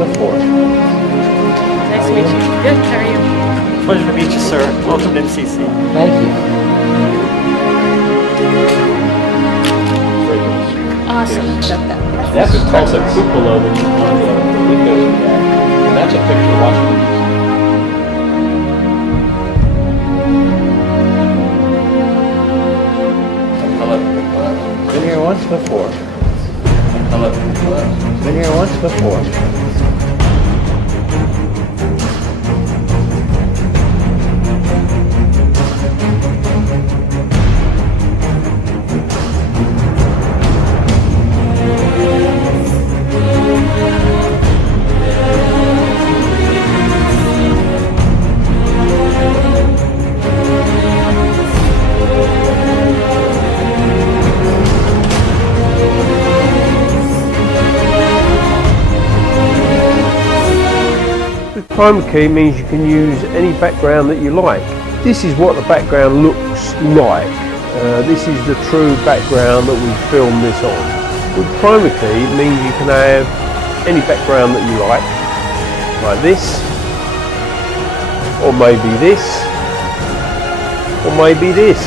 before. Nice to meet you. Good, how are you? Pleasure to meet you, sir. Welcome to MCC. Thank you. Awesome. Love that. That's called the cupola that you on the windows of that. And that's a picture of Washington, D.C. Hello. Been here once before. Hello. Been here once before. Chroma key means you can use any background that you like. This is what the background looks like. This is the true background that we filmed this on. With Chroma key it means you can have any background that you like this, or maybe this, or maybe this.